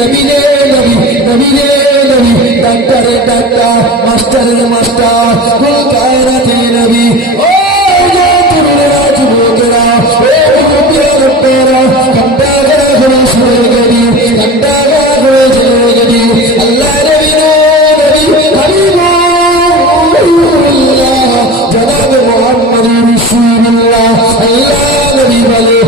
নবী রে নবী, নবী রে নবী, ডাক্তারের ডাক্তার, মাস্টারের মাস্টার, কুল কায়নাতের নবী। ও তরুণেরা, যুবকেরা, ও মুরব্বিরা, ঘন্টা করে শুনে গেলি, ঘন্টা করে চলে গেলি। আল্লাহ নবী নবী হাবিবুল্লাহ জনাব মুহাম্মদ রাসূলুল্লাহ। আল্লাহ নবী বলে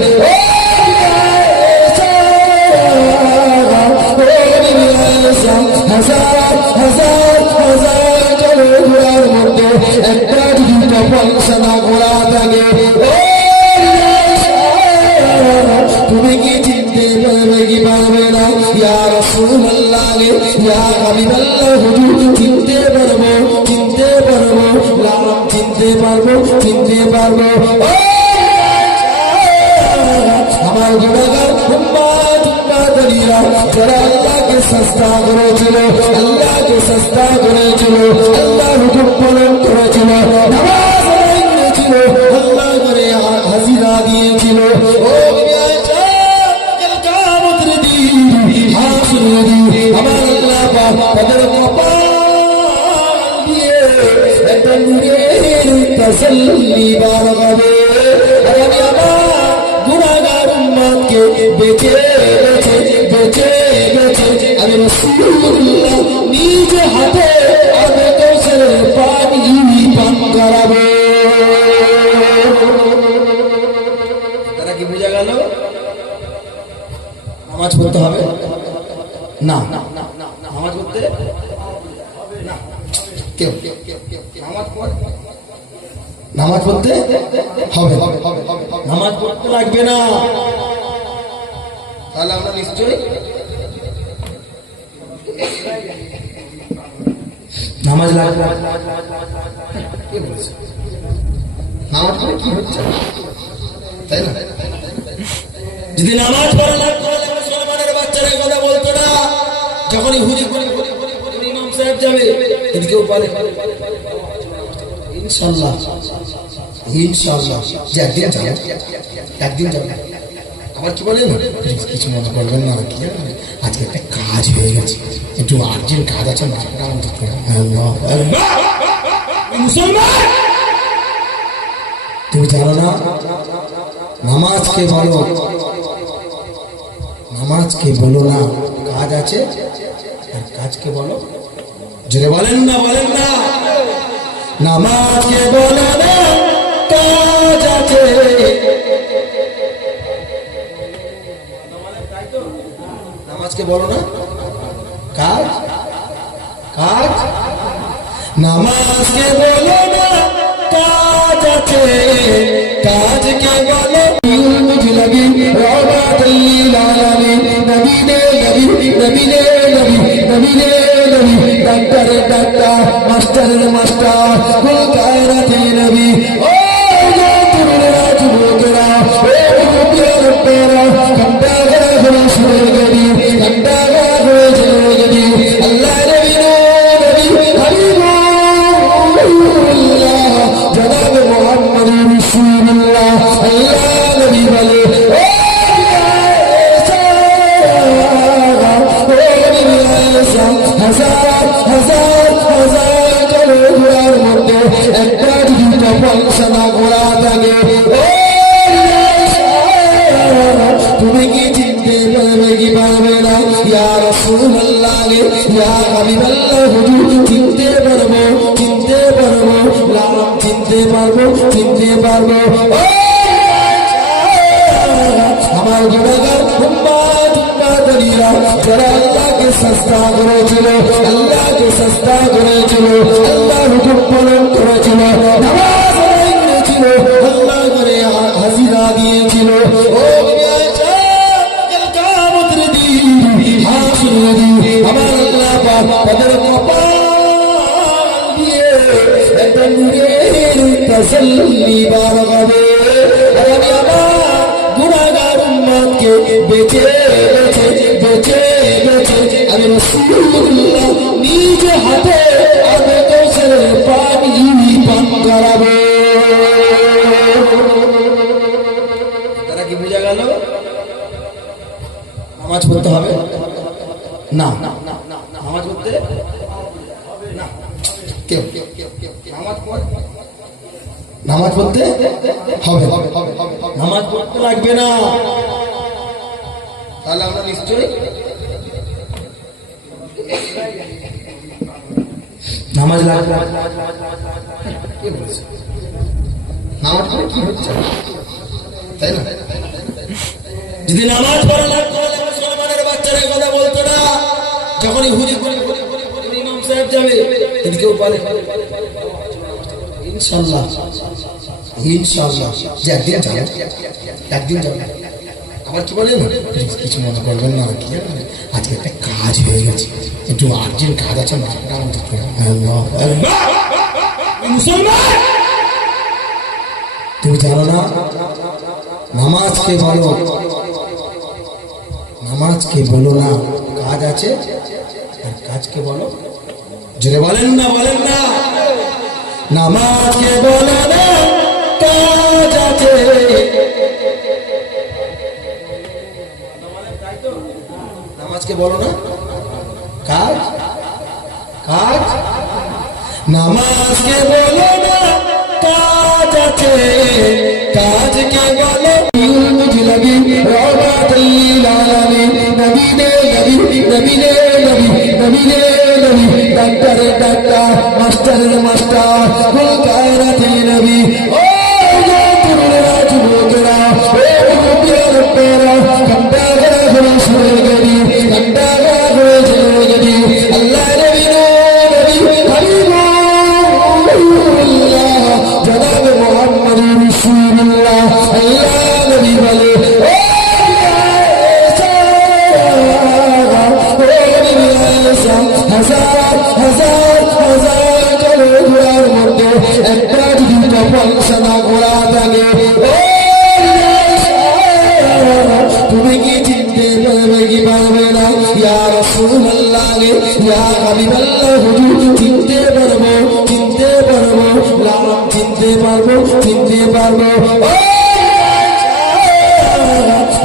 হাজার হাজার হাজার চলো ঘোড়ার মধ্যে একটা দুটো পয়সা না ঘোড়া থাকে। তুমি কি চিনতে পারবে কি পারবে না? ইয়া রাসূলুল্লাহ ইয়া হাবিবাল্লাহ হুজুর চিনতে পারবো, চিনতে পারবো, নাম চিনতে পারবো, চিনতে পারবো। আমার গুনাহগার উম্মত উম্মতরা যারা আল্লাহকে সস্তা করেছিল, আল্লাহকে সস্তা করেছিল, আল্লাহ হুকুম পালন করেছিল, নামাজ আদায় করেছিল, আল্লাহ করে হাজিরা দিয়েছিল। ও আমার আল্লাহ পাক তাদের কপাল দিয়ে একটা নূরের তাসাল্লি বার হবে। আর আমি আমার গুনাহগার উম্মতকে বেঁচে বেঁচে বেঁচে বেঁচে আমি রাসূলুল্লাহ নিজে হাতে আবে কাউসারের পানি পান করাবো। তারা কি বুঝা গেল? নামাজ পড়তে হবে না, নামাজ পড়তে না, কেউ নামাজ পড়তে হবে, নামাজ পড়তে লাগবে না। তাহলে আমরা নিশ্চয়ই নামাজ লাগবে। নামাজ পড়ে কি হচ্ছে, তাই না? যদি নামাজ পড়া লাগতো মুসলমানের বাচ্চারা কথা বলতো না। যখনই হুজুর ইমাম সাহেব যাবে এদিকেও বলে ইনশাআল্লাহ ইনশাআল্লাহ, যে একদিন যাবে, একদিন যাবে। আবার কি বলেন, কিছু মনে করবেন না, আজকে একটা কাজ হয়ে গেছে, একটু আর্জেন্ট কাজ আছে, মুসলমান তুমি জানো না নামাজকে বলো, নামাজকে বলো না কাজ আছে, আর কাজকে বলো, জোরে বলেন না, বলেন না, নামাজকে বলো না কাজ আছে। নামাজকে বলো না কাজ, কাজ, নামাজকে বলো না কাজ আছে, কাজকে বলো বুঝলাবি রহমাতুল্লিল আলামিন। নবী রে নবী, নবী রে নবী, নবী রে নবী, ডাক্তারের ডাক্তার, মাস্টারের মাস্টার, কুল কায়নাতের নবী। ও তরুণেরা, যুবকেরা, ও মুরব্বিরা, ঘন্টা করে শুনে গেলি, ঘন্টা করে চলে গেলি। আল্লাহ নবী নবী হাবিবুল্লাহ জনাব মুহাম্মদ রাসূলুল্লাহ। আল্লাহ নবী বলে হাজার হাজার হাজার চলো ঘোড়ার মধ্যে একটা দুটো পয়সা না ঘোড়া থাকে। তুমি কি চিনতে পারবে কি পারবে না? ইয়া রাসূলুল্লাহ ইয়া হাবিবাল্লাহ হুজুর চিনতে পারবো, চিনতে পারবো, নাম চিনতে পারবো, চিনতে পারবো। আমার গুনাহগার উম্মত উম্মতরা যারা আল্লাহকে সস্তা করেছিল, আল্লাহকে সস্তা করেছিল, আল্লাহ হুকুম পালন করেছিল, নামাজ আদায় করেছিল, আল্লাহ করে হাজিরা দিয়েছিল। ও আমার আল্লাহ পাক তাদের কপাল দিয়ে একটা নূরের তাসাল্লি বার হবে। আর আমি আমার গুনাহগার উম্মতকে বেঁচে বেঁচে বেঁচে বেঁচে আমি রাসূলুল্লাহ নিজে হাতে আবে কাউসারের পানি পান করাবো। তারা কি বুঝা গেল? নামাজ পড়তে হবে না নামাজ পড়তে না কেউ নামাজ পড়তে হবে নামাজ পড়তে লাগবে না তাহলে আমরা নিশ্চয়ই নামাজ লাগবে নামাজ পড়ে কি হচ্ছে তাই না যদি নামাজ পড়া লাগতো মুসলমানের বাচ্চারা কথা বলতো না যখনই হুজুর ইমাম সাহেব যাবে কেউ বলে ইনশাআল্লাহ যে একদিন যাবে আবার কি বলেন কিছু মনে করবেন না কি আজকে একটা কাজ হয়ে গেছে একটু আর্জেন্ট কাজ আছে মুসলমান তুমি জানো না নামাজকে বলো না কাজ আছে আর কাজকে বলো জোরে বলেন না নামাজকে বলো না কাজ আছে নামাজকে বলো না কাজ নামাজকে বলো না কাজ আছে কাজকে বলো মুজলবি রাহমাতুল লিল আলামিন নবী ডাক্তার মাস্টার কুল কায়নাতের নবী ও যুবকেরা যুবকেরা ও মুরব্বিরা কান্ডা করে শুয়ে গেলি কান্ডা করে শুয়ে গেলি আল্লাহ নবী হাবিবুল্লাহ জনাব মুহাম্মদ রাসূলুল্লাহ আল্লাহ নবী বলে হাজার মধ্যে একটা যদি পয়সা ঘোরা থাকে তুমি কি চিনতে পারবে কি পারবে না ইয়া রাসূলুল্লাহ ইয়া হাবিবাল্লাহ হুজুর চিনতে পারবো লাম চিনতে পারবো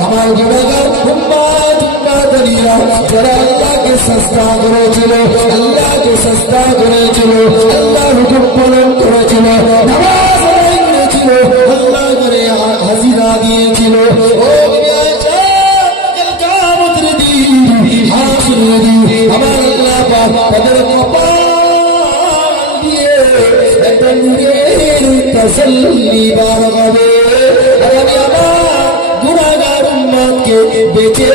আমার গুনাহগার উম্মতনিরা যারা আল্লাহকে সস্তা করেছিল আল্লাহ হুকুম পালন করেছিল নামাজ আদায় করেছিল আল্লাহ করে হাজিরা দিয়েছিল ও কিয়ামতের দিন হাসরের দিন আমার আল্লাহ পাক তাদের কপাল দিয়ে একটা নূরের তাসাল্লি বার হবে আর আমি আমার গুনাহগার উম্মতকে বেঁচে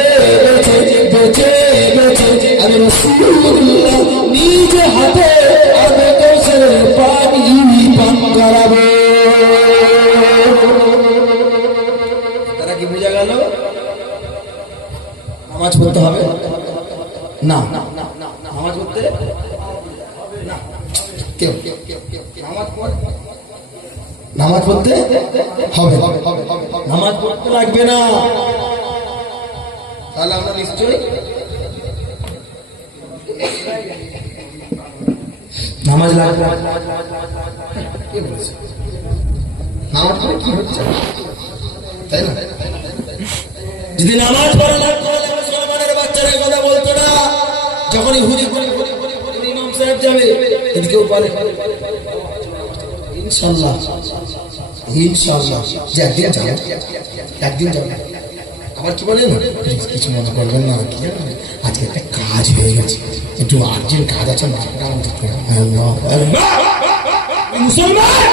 আমি রাসূলুল্লাহ নিজে হাতে আবে কৌশলের পানি পান করাবো তারা কি বুঝা গেল নামাজ পড়তে হবে না নামাজ পড়তে না কেউ নামাজ পড়তে হবে নামাজ পড়তে লাগবে না তাহলে আমরা নিশ্চয়ই নামাজ লাগবে নামাজ পড়ে কি হচ্ছে তাই না যদি নামাজ পড়া লাগতো মুসলমানের বাচ্চারা কথা বলতো না যখনই হুজুর ইমাম সাহেব যাবে কেউ বলে ইনশাআল্লাহ যে একদিন যাবে আবার কি বলেন কিছু মনে করবেন না কি আজকে একটা কাজ হয়ে গেছে একটু আর্জেন্ট কাজ আছে মুসলমান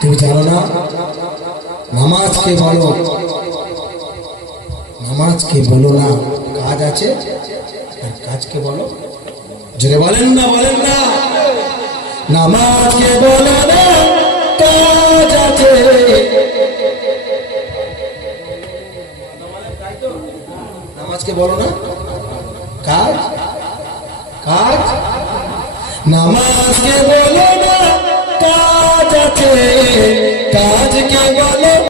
তুমি জানো না নামাজকে বলো না কাজ আছে আর কাজকে বলো জোরে বলেন না নামাজকে বলো না কাজ আছে নামাজকে বলো না কাজ নামাজকে বলো না কাজ আছে কাজকে বলো